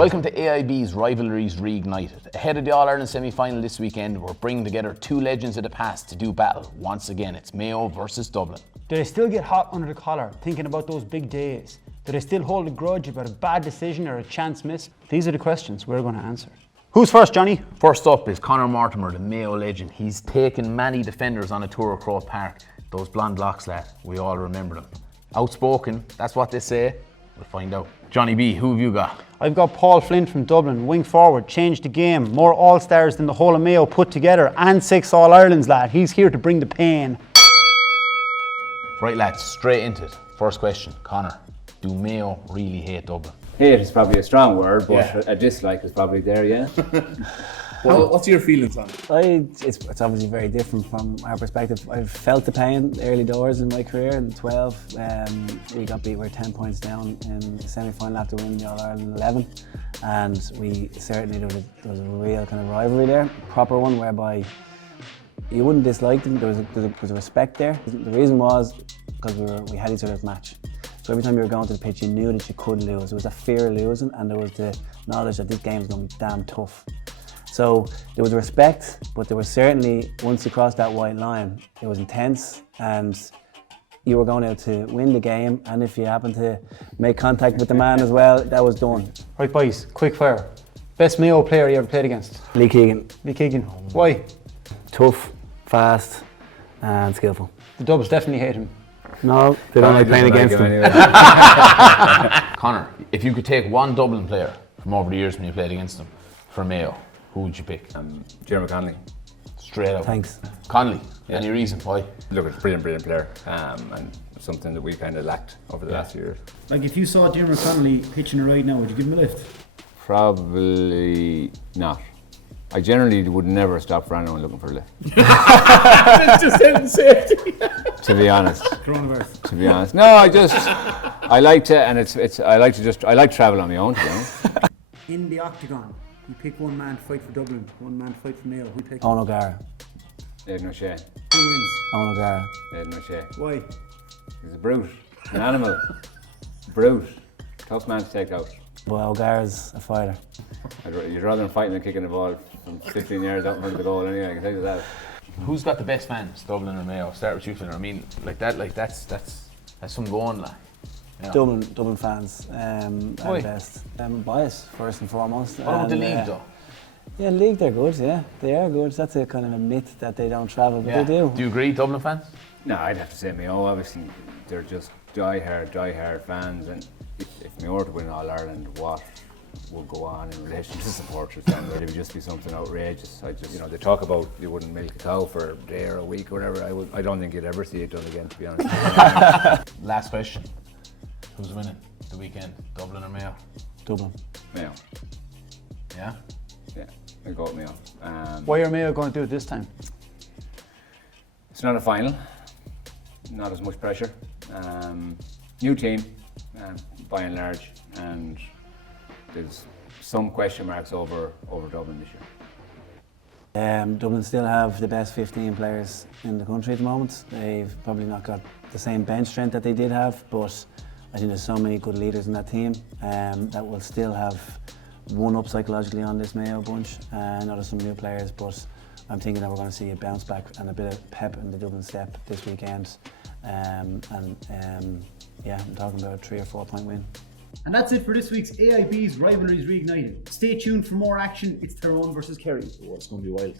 Welcome to AIB's Rivalries Reignited. Ahead of the All-Ireland semi-final this weekend, we're bringing together two legends of the past to do battle. Once again, it's Mayo versus Dublin. Do they still get hot under the collar, thinking about those big days? Do they still hold a grudge about a bad decision or a chance miss? These are the questions we're going to answer. Who's first, Johnny? First up is Conor Mortimer, the Mayo legend. He's taken many defenders on a tour of Croke Park. Those blonde locks, lad, we all remember them. Outspoken, that's what they say. We'll find out. Johnny B, who have you got? I've got Paul Flynn from Dublin, wing forward, changed the game, more All-Stars than the whole of Mayo put together, and 6 All-Irelands, lad. He's here to bring the pain. Right, lads, straight into it. First question, Conor, do Mayo really hate Dublin? Hate is probably a strong word, but a dislike is probably there, yeah. Well, what's your feelings on it? It's obviously very different from our perspective. I've felt the pain early doors in my career. In 12, we got beat. We were 10 points down in the semi-final after winning the All-Ireland 11, and we certainly there was a real kind of rivalry there, proper one whereby you wouldn't dislike them. There was a respect there. The reason was because we had each other's match. So every time you were going to the pitch, you knew that you could lose. There was a fear of losing, and there was the knowledge that this game was going to be damn tough. So there was respect, but there was certainly, once you crossed that white line, it was intense, and you were going out to win the game, and if you happened to make contact with the man as well, that was done. Right, boys, quick fire. Best Mayo player you ever played against? Lee Keegan. Lee Keegan. Why? Tough, fast, and skillful. The Dubs definitely hate him. No, they don't like playing against him. Anyway. Conor, if you could take one Dublin player from over the years when you played against them for Mayo, who would you pick? Jeremy Connolly. Straight up. Thanks. Connolly, any reason why? Look, it's a brilliant player, and something that we kind of lacked over the last few years. Like if you saw Dermot Connolly pitching a ride now, would you give him a lift? Probably not. I generally would never stop for anyone looking for a lift. It's just health and safety. To be honest. Coronavirus. To be honest. No, I like to, and I like travel on my own, to be honest. In the octagon, you pick one man to fight for Dublin, one man to fight for Mayo. Who pick? Owen O'Gara. Aidan O'Shea. Who wins? Owen O'Gara. Aidan O'Shea. Why? He's a brute. An animal. Brute. Tough man to take out. Well, O'Gara's a fighter. You'd rather him fighting than kicking the ball from 15 yards out in front of the goal anyway, I can tell you that. Who's got the best fans, Dublin or Mayo? Start with you, Flynn. I mean, that's some going, like. You know. Dublin fans are Why? the best. Bias, first and foremost. What about the And, league, though? Yeah, league, they're good, yeah. They are good. That's a kind of a myth that they don't travel, but Yeah. they do. Do you agree, Dublin fans? No, I'd have to say Mayo, obviously. They're just die-hard fans, and if Mayo were to win All-Ireland, what would go on in relation to supporters then? It would just be something outrageous. They talk about you wouldn't milk a cow for a day or a week or whatever. I don't think you'd ever see it done again, to be honest. Last question. Who's winning the weekend, Dublin or Mayo? Dublin. Mayo. Yeah? Yeah, I'll go with Mayo. Why are Mayo going to do it this time? It's not a final. Not as much pressure. New team, by and large, and there's some question marks over Dublin this year. Dublin still have the best 15 players in the country at the moment. They've probably not got the same bench strength that they did have, but I think there's so many good leaders in that team that will still have one up psychologically on this Mayo bunch. I know there's some new players, but I'm thinking that we're going to see a bounce back and a bit of pep in the Dublin step this weekend. Yeah, I'm talking about a 3 or 4 point win. And that's it for this week's AIB's Rivalries Reignited. Stay tuned for more action. It's Tyrone versus Kerry. Oh, it's going to be wild.